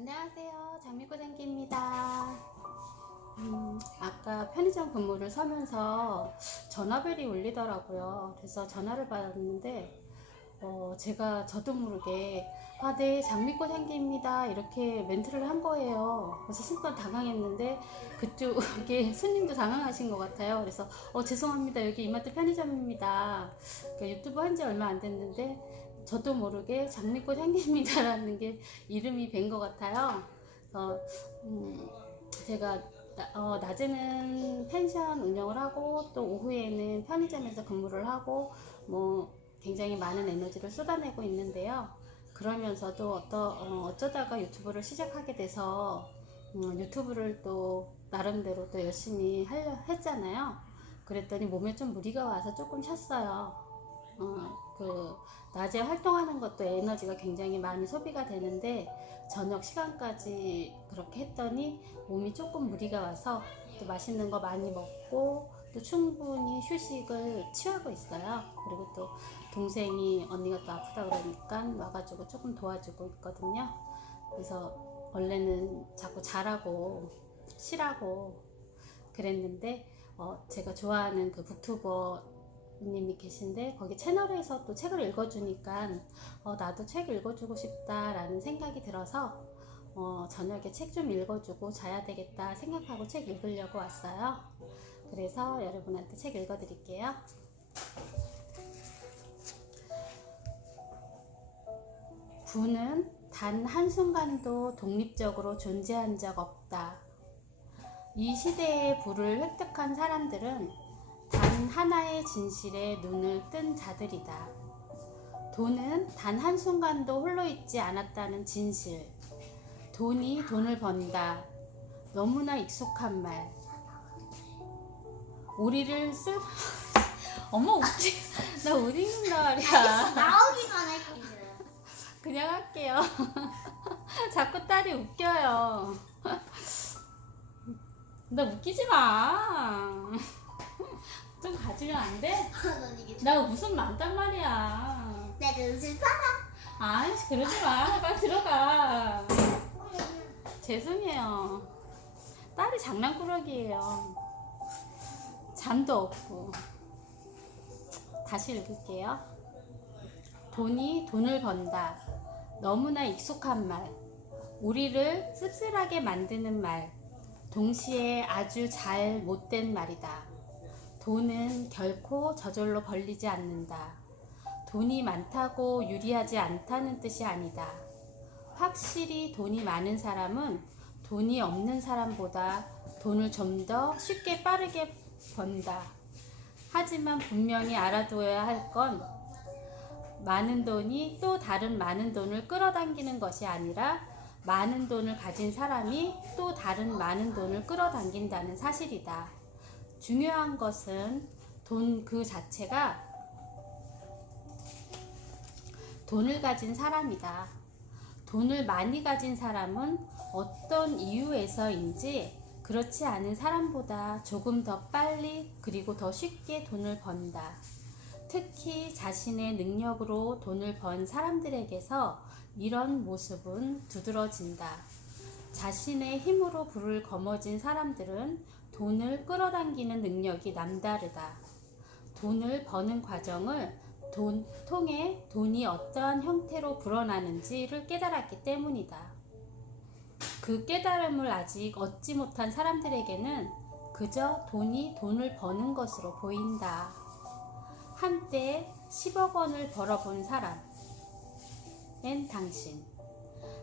안녕하세요. 장미꽃향기입니다. 아까 편의점 근무를 서면서 전화벨이 울리더라고요. 그래서 전화를 받았는데 제가 저도 모르게 네, 장미꽃향기입니다 이렇게 멘트를 한 거예요. 그래서 순간 당황했는데 그쪽에 손님도 당황하신 것 같아요. 그래서 죄송합니다. 여기 이마트 편의점입니다. 그러니까 유튜브 한지 얼마 안 됐는데 저도 모르게 장미꽃향기입니다 라는 게 이름이 된 것 같아요. 그래서 제가 낮에는 펜션 운영을 하고 또 오후에는 편의점에서 근무를 하고 굉장히 많은 에너지를 쏟아내고 있는데요. 그러면서도 어쩌다가 유튜브를 시작하게 돼서 유튜브를 또 나름대로 또 열심히 하려 했잖아요. 그랬더니 몸에 좀 무리가 와서 조금 쉬었어요. 낮에 활동하는 것도 에너지가 굉장히 많이 소비가 되는데 저녁 시간까지 그렇게 했더니 몸이 조금 무리가 와서 또 맛있는 거 많이 먹고 또 충분히 휴식을 취하고 있어요. 그리고 또 동생이 언니가 또 아프다 그러니까 와가지고 조금 도와주고 있거든요. 그래서 원래는 자꾸 자라고 쉬라고 그랬는데 제가 좋아하는 그 북튜버 님이 계신데 거기 채널에서 또 책을 읽어주니까 나도 책 읽어주고 싶다 라는 생각이 들어서 저녁에 책 좀 읽어주고 자야 되겠다 생각하고 책 읽으려고 왔어요. 그래서 여러분한테 책 읽어드릴게요. 부는 단 한순간도 독립적으로 존재한 적 없다. 이 시대의 부를 획득한 사람들은 단 하나의 진실에 눈을 뜬 자들이다. 돈은 단 한순간도 홀로 있지 않았다는 진실. 돈이 돈을 번다. 너무나 익숙한 말. 우리를 어머 웃지. 나 못 읽는다 말이야. 나오기만 할게. 그냥 할게요. 자꾸 딸이 웃겨요. 나 웃기지 마. 좀 가지면 안 돼? 나 웃음 많단 말이야. 내가 웃을 사람. 아이씨 그러지 마. 빨리 들어가. 죄송해요. 딸이 장난꾸러기예요. 잠도 없고. 다시 읽을게요. 돈이 돈을 번다. 너무나 익숙한 말. 우리를 씁쓸하게 만드는 말. 동시에 아주 잘 못된 말이다. 돈은 결코 저절로 벌리지 않는다. 돈이 많다고 유리하지 않다는 뜻이 아니다. 확실히 돈이 많은 사람은 돈이 없는 사람보다 돈을 좀 더 쉽게 빠르게 번다. 하지만 분명히 알아두어야 할 건 많은 돈이 또 다른 많은 돈을 끌어당기는 것이 아니라 많은 돈을 가진 사람이 또 다른 많은 돈을 끌어당긴다는 사실이다. 중요한 것은 돈 그 자체가 돈을 가진 사람이다. 돈을 많이 가진 사람은 어떤 이유에서인지 그렇지 않은 사람보다 조금 더 빨리 그리고 더 쉽게 돈을 번다. 특히 자신의 능력으로 돈을 번 사람들에게서 이런 모습은 두드러진다. 자신의 힘으로 불을 거머쥔 사람들은 돈을 끌어당기는 능력이 남다르다. 돈을 버는 과정을 통해 돈이 어떠한 형태로 불어나는지를 깨달았기 때문이다. 그 깨달음을 아직 얻지 못한 사람들에게는 그저 돈이 돈을 버는 것으로 보인다. 한때 10억 원을 벌어본 사람엔 당신.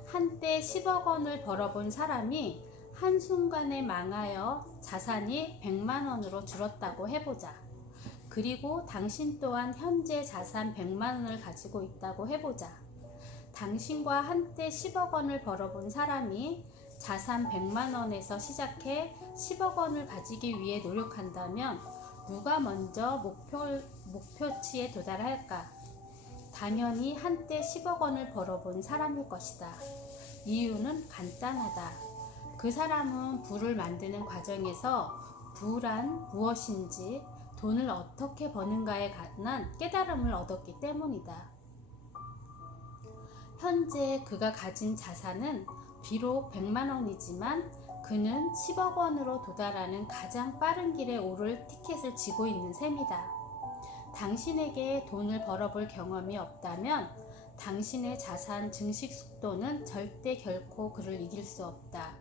한때 10억 원을 벌어본 사람이 한순간에 망하여 자산이 100만 원으로 줄었다고 해보자. 그리고 당신 또한 현재 자산 100만 원을 가지고 있다고 해보자. 당신과 한때 10억 원을 벌어본 사람이 자산 100만 원에서 시작해 10억 원을 가지기 위해 노력한다면 누가 먼저 목표치에 도달할까? 당연히 한때 10억 원을 벌어본 사람일 것이다. 이유는 간단하다. 그 사람은 부를 만드는 과정에서 부란 무엇인지 돈을 어떻게 버는가에 관한 깨달음을 얻었기 때문이다. 현재 그가 가진 자산은 비록 100만 원이지만 그는 10억 원으로 도달하는 가장 빠른 길에 오를 티켓을 쥐고 있는 셈이다. 당신에게 돈을 벌어볼 경험이 없다면 당신의 자산 증식 속도는 절대 결코 그를 이길 수 없다.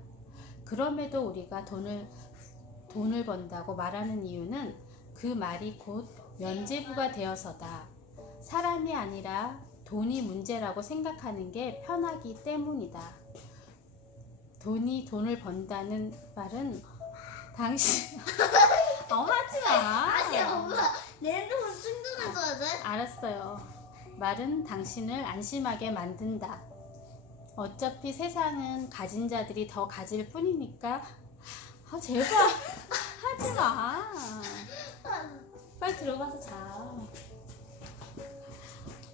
그럼에도 우리가 돈을 번다고 말하는 이유는 그 말이 곧 면죄부가 되어서다. 사람이 아니라 돈이 문제라고 생각하는 게 편하기 때문이다. 돈을 번다는 말은 당신 하지마. 아니 엄마 내 핸드폰 충전해줘야 돼? 알았어요. 말은 당신을 안심하게 만든다. 어차피 세상은 가진 자들이 더 가질 뿐이니까. 제발 하지마. 빨리 들어가서 자.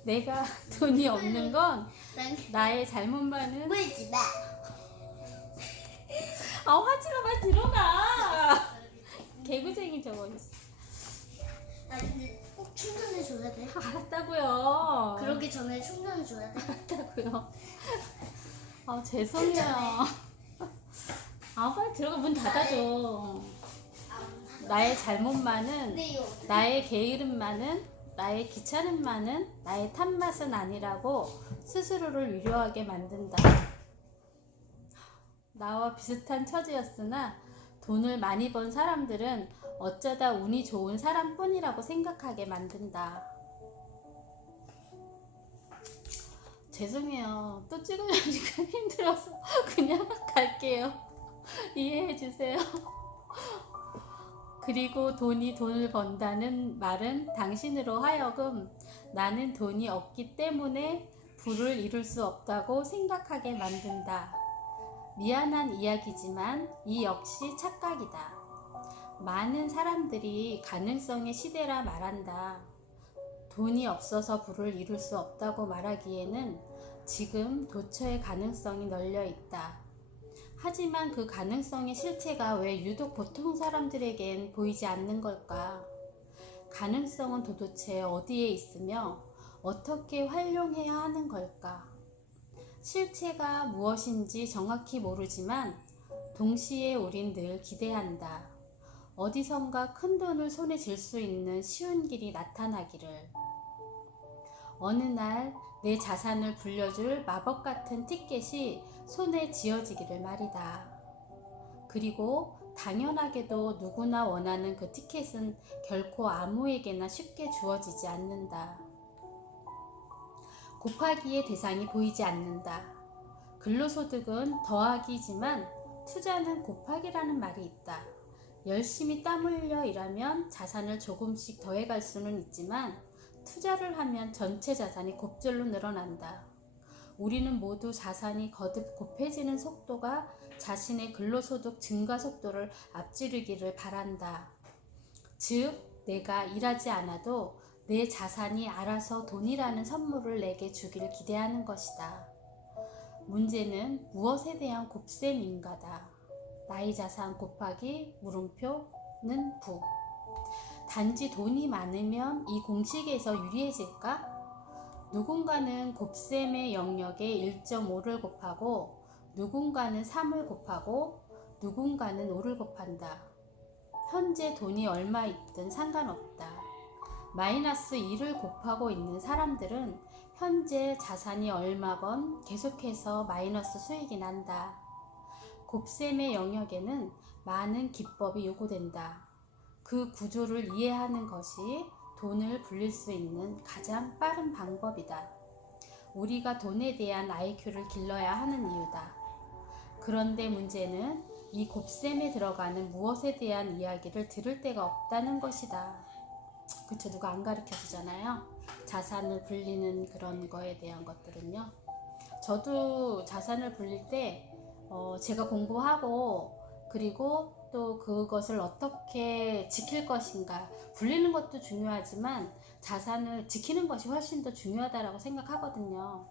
내가 돈이 없는 건 나의 잘못만은. 울지 마. 하지마, 빨리 들어가. 개구쟁이 저거. 나 근데 꼭 충전해줘야 돼. 알았다고요. 그러기 전에 충전해줘야 돼. 알았다고요. 죄송해요. 빨리 들어가. 문 닫아줘. 나의 잘못만은, 근데 이거 나의 게으름만은, 나의 귀찮음만은 나의 탓맛은 아니라고 스스로를 위로하게 만든다. 나와 비슷한 처지였으나 돈을 많이 번 사람들은 어쩌다 운이 좋은 사람뿐이라고 생각하게 만든다. 죄송해요. 또 찍으려니까 힘들어서 그냥 갈게요. 이해해주세요. 그리고 돈을 번다는 말은 당신으로 하여금 나는 돈이 없기 때문에 부를 이룰 수 없다고 생각하게 만든다. 미안한 이야기지만 이 역시 착각이다. 많은 사람들이 가능성의 시대라 말한다. 돈이 없어서 부를 이룰 수 없다고 말하기에는 지금 도처의 가능성이 널려 있다. 하지만 그 가능성의 실체가 왜 유독 보통 사람들에겐 보이지 않는 걸까? 가능성은 도대체 어디에 있으며 어떻게 활용해야 하는 걸까? 실체가 무엇인지 정확히 모르지만 동시에 우린 늘 기대한다. 어디선가 큰 돈을 손에 쥘 수 있는 쉬운 길이 나타나기를. 어느 날 내 자산을 불려줄 마법 같은 티켓이 손에 쥐어지기를 말이다. 그리고 당연하게도 누구나 원하는 그 티켓은 결코 아무에게나 쉽게 주어지지 않는다. 곱하기의 대상이 보이지 않는다. 근로소득은 더하기지만 투자는 곱하기라는 말이 있다. 열심히 땀 흘려 일하면 자산을 조금씩 더해갈 수는 있지만 투자를 하면 전체 자산이 곱절로 늘어난다. 우리는 모두 자산이 거듭 곱해지는 속도가 자신의 근로소득 증가 속도를 앞지르기를 바란다. 즉, 내가 일하지 않아도 내 자산이 알아서 돈이라는 선물을 내게 주길 기대하는 것이다. 문제는 무엇에 대한 곱셈인가다. 나의 자산 곱하기 물음표는 부. 단지 돈이 많으면 이 공식에서 유리해질까? 누군가는 곱셈의 영역에 1.5를 곱하고 누군가는 3을 곱하고 누군가는 5를 곱한다. 현재 돈이 얼마 있든 상관없다. 마이너스 2를 곱하고 있는 사람들은 현재 자산이 얼마건 계속해서 마이너스 수익이 난다. 곱셈의 영역에는 많은 기법이 요구된다. 그 구조를 이해하는 것이 돈을 불릴 수 있는 가장 빠른 방법이다. 우리가 돈에 대한 IQ를 길러야 하는 이유다. 그런데 문제는 이 곱셈에 들어가는 무엇에 대한 이야기를 들을 데가 없다는 것이다. 그쵸, 누가 안 가르쳐 주잖아요. 자산을 불리는 그런 거에 대한 것들은요. 저도 자산을 불릴 때 제가 공부하고 그리고 또 그것을 어떻게 지킬 것인가, 불리는 것도 중요하지만 자산을 지키는 것이 훨씬 더 중요하다고 생각하거든요.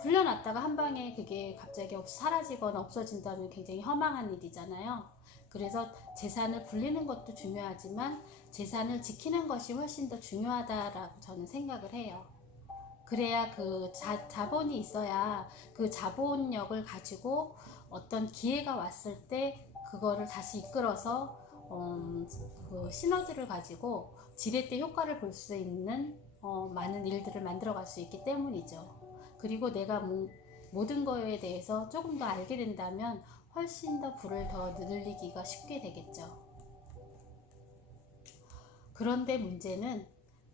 불려놨다가 한 방에 그게 갑자기 사라지거나 없어진다면 굉장히 허망한 일이잖아요. 그래서 재산을 불리는 것도 중요하지만 재산을 지키는 것이 훨씬 더 중요하다라고 저는 생각을 해요. 그래야 그 자본이 있어야 그 자본력을 가지고 어떤 기회가 왔을 때 그거를 다시 이끌어서 그 시너지를 가지고 지렛대 효과를 볼 수 있는 많은 일들을 만들어 갈 수 있기 때문이죠. 그리고 내가 모든 거에 대해서 조금 더 알게 된다면 훨씬 더 부를 더 늘리기가 쉽게 되겠죠. 그런데 문제는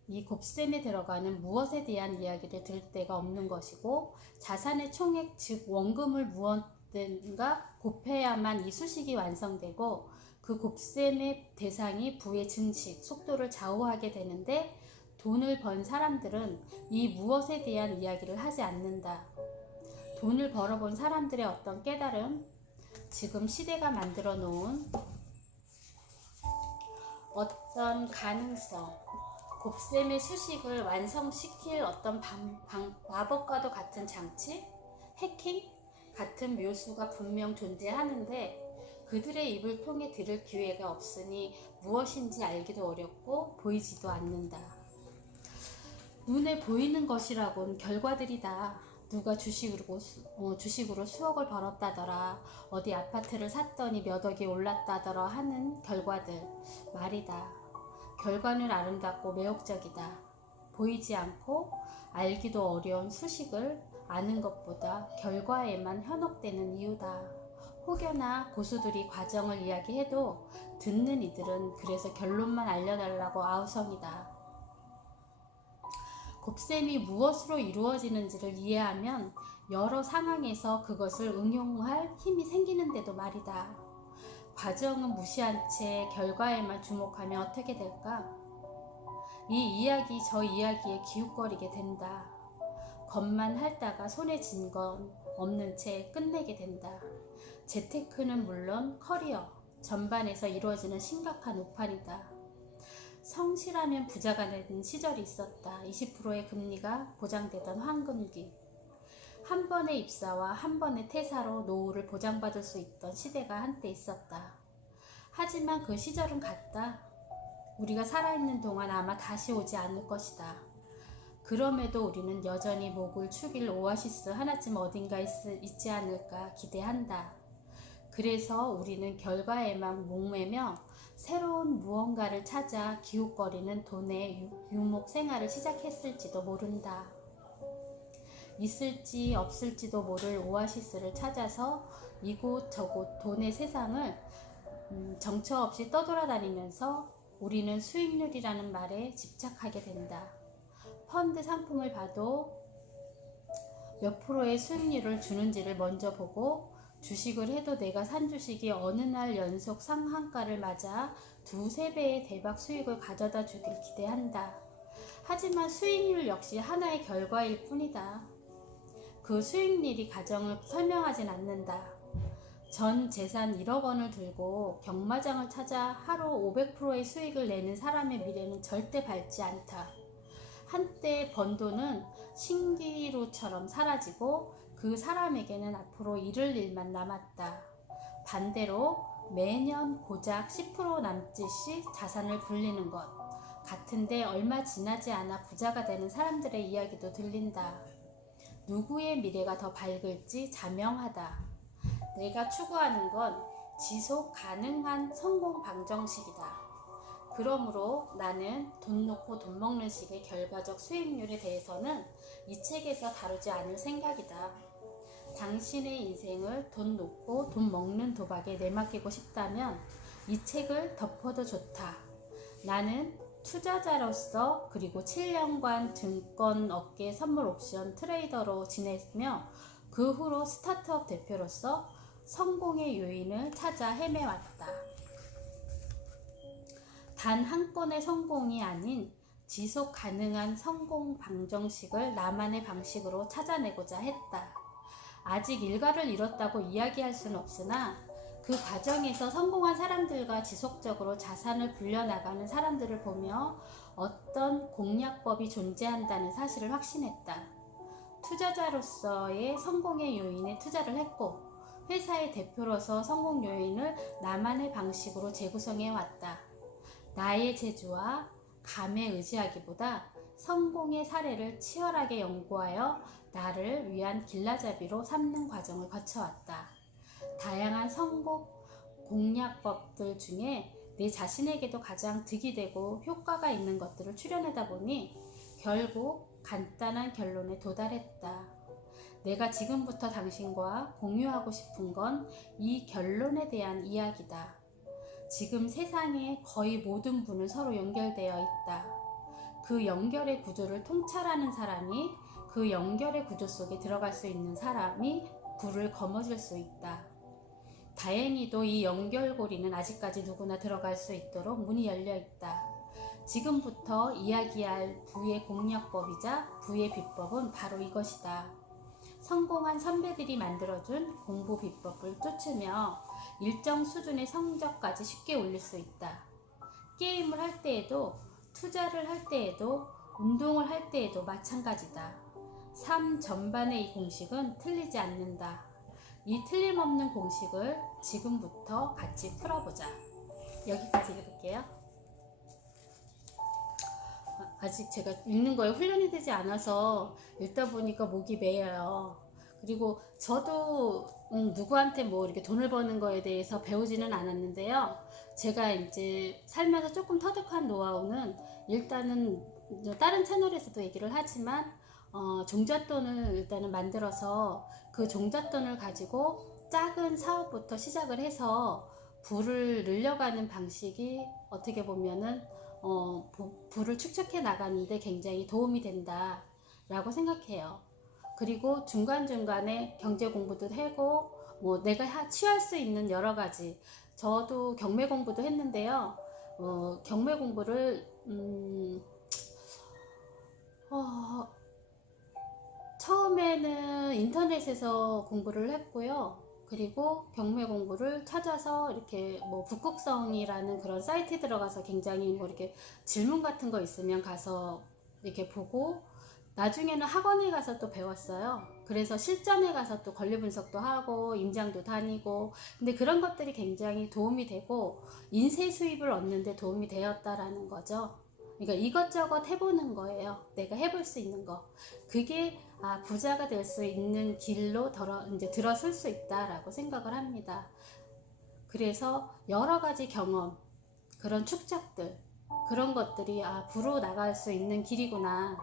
이 곱셈에 들어가는 무엇에 대한 이야기를 들을 데가 없는 것이고, 자산의 총액 즉 원금을 무엇든가 곱해야만 이 수식이 완성되고, 그 곱셈의 대상이 부의 증식, 속도를 좌우하게 되는데, 돈을 번 사람들은 이 무엇에 대한 이야기를 하지 않는다. 돈을 벌어본 사람들의 어떤 깨달음, 지금 시대가 만들어 놓은 어떤 가능성, 곱셈의 수식을 완성시킬 어떤 마법과도 같은 장치, 해킹 같은 묘수가 분명 존재하는데, 그들의 입을 통해 들을 기회가 없으니 무엇인지 알기도 어렵고 보이지도 않는다. 눈에 보이는 것이라곤 결과들이다. 누가 주식으로 수억을 벌었다더라, 어디 아파트를 샀더니 몇 억이 올랐다더라 하는 결과들 말이다. 결과는 아름답고 매혹적이다. 보이지 않고 알기도 어려운 수식을 아는 것보다 결과에만 현혹되는 이유다. 혹여나 고수들이 과정을 이야기해도 듣는 이들은 그래서 결론만 알려달라고 아우성이다. 곱셈이 무엇으로 이루어지는지를 이해하면 여러 상황에서 그것을 응용할 힘이 생기는데도 말이다. 과정은 무시한 채 결과에만 주목하면 어떻게 될까? 이 이야기 저 이야기에 기웃거리게 된다. 겉만 핥다가 손에 쥔 건 없는 채 끝내게 된다. 재테크는 물론 커리어 전반에서 이루어지는 심각한 오판이다. 성실하면 부자가 되는 시절이 있었다. 20%의 금리가 보장되던 황금기. 한 번의 입사와 한 번의 퇴사로 노후를 보장받을 수 있던 시대가 한때 있었다. 하지만 그 시절은 갔다. 우리가 살아있는 동안 아마 다시 오지 않을 것이다. 그럼에도 우리는 여전히 목을 축일 오아시스 하나쯤 어딘가 있지 않을까 기대한다. 그래서 우리는 결과에만 목매며 새로운 무언가를 찾아 기웃거리는 돈의 유목 생활을 시작했을지도 모른다. 있을지 없을지도 모를 오아시스를 찾아서 이곳저곳 돈의 세상을 정처 없이 떠돌아다니면서 우리는 수익률이라는 말에 집착하게 된다. 펀드 상품을 봐도 몇 프로의 수익률을 주는지를 먼저 보고, 주식을 해도 내가 산 주식이 어느 날 연속 상한가를 맞아 2~3배의 대박 수익을 가져다 주길 기대한다. 하지만 수익률 역시 하나의 결과일 뿐이다. 그 수익률이 가정을 설명하진 않는다. 전 재산 1억 원을 들고 경마장을 찾아 하루 500%의 수익을 내는 사람의 미래는 절대 밝지 않다. 한때 번 돈은 신기루처럼 사라지고 그 사람에게는 앞으로 잃을 일만 남았다. 반대로 매년 고작 10% 남짓이 자산을 불리는 것 같은데, 얼마 지나지 않아 부자가 되는 사람들의 이야기도 들린다. 누구의 미래가 더 밝을지 자명하다. 내가 추구하는 건 지속 가능한 성공 방정식이다. 그러므로 나는 돈 놓고 돈 먹는 식의 결과적 수익률에 대해서는 이 책에서 다루지 않을 생각이다. 당신의 인생을 돈 놓고 돈 먹는 도박에 내맡기고 싶다면 이 책을 덮어도 좋다. 나는 투자자로서 그리고 7년간 증권 업계 선물 옵션 트레이더로 지내며 그 후로 스타트업 대표로서 성공의 요인을 찾아 헤매왔다. 단 한 건의 성공이 아닌 지속 가능한 성공 방정식을 나만의 방식으로 찾아내고자 했다. 아직 일가를 잃었다고 이야기할 수는 없으나 그 과정에서 성공한 사람들과 지속적으로 자산을 불려나가는 사람들을 보며 어떤 공략법이 존재한다는 사실을 확신했다. 투자자로서의 성공의 요인에 투자를 했고, 회사의 대표로서 성공 요인을 나만의 방식으로 재구성해 왔다. 나의 재주와 감에 의지하기보다 성공의 사례를 치열하게 연구하여 나를 위한 길라잡이로 삼는 과정을 거쳐왔다. 다양한 성공 공략법들 중에 내 자신에게도 가장 득이 되고 효과가 있는 것들을 추려내다 보니 결국 간단한 결론에 도달했다. 내가 지금부터 당신과 공유하고 싶은 건 이 결론에 대한 이야기다. 지금 세상의 거의 모든 분은 서로 연결되어 있다. 그 연결의 구조를 통찰하는 사람이 그 연결의 구조 속에 들어갈 수 있는 사람이 불을 거머쥘 수 있다. 다행히도 이 연결고리는 아직까지 누구나 들어갈 수 있도록 문이 열려 있다. 지금부터 이야기할 부의 공략법이자 부의 비법은 바로 이것이다. 성공한 선배들이 만들어준 공부 비법을 쫓으며 일정 수준의 성적까지 쉽게 올릴 수 있다. 게임을 할 때에도, 투자를 할 때에도, 운동을 할 때에도 마찬가지다. 삶 전반의 이 공식은 틀리지 않는다. 이 틀림없는 공식을 지금부터 같이 풀어보자. 여기까지 읽을게요. 아직 제가 읽는 거에 훈련이 되지 않아서 읽다 보니까 목이 메여요. 그리고 저도 누구한테 뭐 이렇게 돈을 버는 거에 대해서 배우지는 않았는데요. 제가 이제 살면서 조금 터득한 노하우는 일단은 다른 채널에서도 얘기를 하지만 종잣돈을 일단은 만들어서 그 종잣돈을 가지고 작은 사업부터 시작을 해서 부를 늘려가는 방식이 어떻게 보면은 부를 축적해 나가는데 굉장히 도움이 된다 라고 생각해요. 그리고 중간중간에 경제 공부도 하고 뭐 내가 취할 수 있는 여러 가지, 저도 경매 공부도 했는데요. 경매 공부를 처음에는 인터넷에서 공부를 했고요. 그리고 경매 공부를 찾아서 이렇게 뭐 북극성이라는 그런 사이트에 들어가서 굉장히 뭐 이렇게 질문 같은 거 있으면 가서 이렇게 보고, 나중에는 학원에 가서 또 배웠어요. 그래서 실전에 가서 또 권리 분석도 하고 임장도 다니고, 근데 그런 것들이 굉장히 도움이 되고 인쇄 수입을 얻는 데 도움이 되었다라는 거죠. 그러니까 이것저것 해보는 거예요. 내가 해볼 수 있는 거. 그게 부자가 될 수 있는 길로 이제 들어설 수 있다라고 생각을 합니다. 그래서 여러 가지 경험, 그런 축적들, 그런 것들이 부로 나갈 수 있는 길이구나.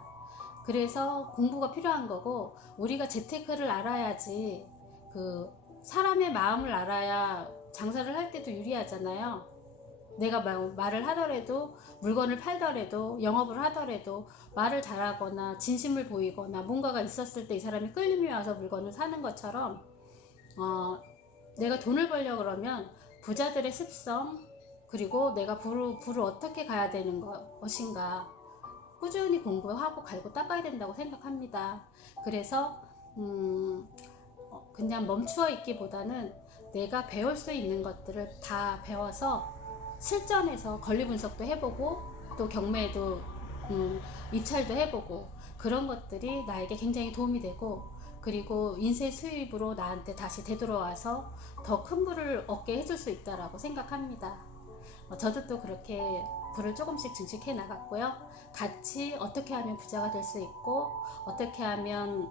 그래서 공부가 필요한 거고, 우리가 재테크를 알아야지 그 사람의 마음을 알아야 장사를 할 때도 유리하잖아요. 내가 말을 하더라도, 물건을 팔더라도, 영업을 하더라도 말을 잘하거나 진심을 보이거나 뭔가가 있었을 때 이 사람이 끌림이 와서 물건을 사는 것처럼 내가 돈을 벌려고 그러면 부자들의 습성, 그리고 내가 부를 어떻게 가야 되는 것인가 꾸준히 공부하고 갈고 닦아야 된다고 생각합니다. 그래서 그냥 멈추어 있기보다는 내가 배울 수 있는 것들을 다 배워서 실전에서 권리 분석도 해보고 또 경매도 입찰도 해보고, 그런 것들이 나에게 굉장히 도움이 되고, 그리고 인쇄 수입으로 나한테 다시 되돌아와서 더 큰 부를 얻게 해줄 수 있다라고 생각합니다. 저도 또 그렇게 부를 조금씩 증식해 나갔고요. 같이 어떻게 하면 부자가 될 수 있고, 어떻게 하면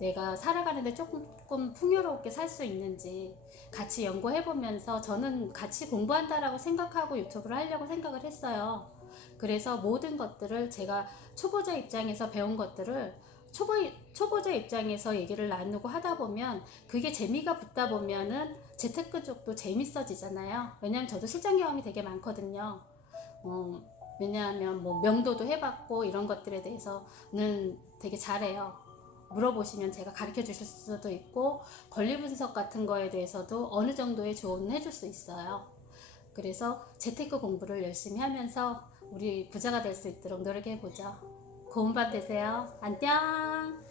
내가 살아가는데 조금 풍요롭게 살 수 있는지 같이 연구해보면서, 저는 같이 공부한다라고 생각하고 유튜브를 하려고 생각을 했어요. 그래서 모든 것들을 제가 초보자 입장에서 배운 것들을 초보자 입장에서 얘기를 나누고 하다 보면 그게 재미가 붙다 보면은 재테크 쪽도 재밌어지잖아요. 왜냐면 저도 실전 경험이 되게 많거든요. 왜냐하면 뭐 명도도 해봤고 이런 것들에 대해서는 되게 잘해요. 물어보시면 제가 가르쳐 주실 수도 있고, 권리 분석 같은 거에 대해서도 어느 정도의 조언을 해줄 수 있어요. 그래서 재테크 공부를 열심히 하면서 우리 부자가 될 수 있도록 노력해보죠. 고운 밤 되세요. 안녕.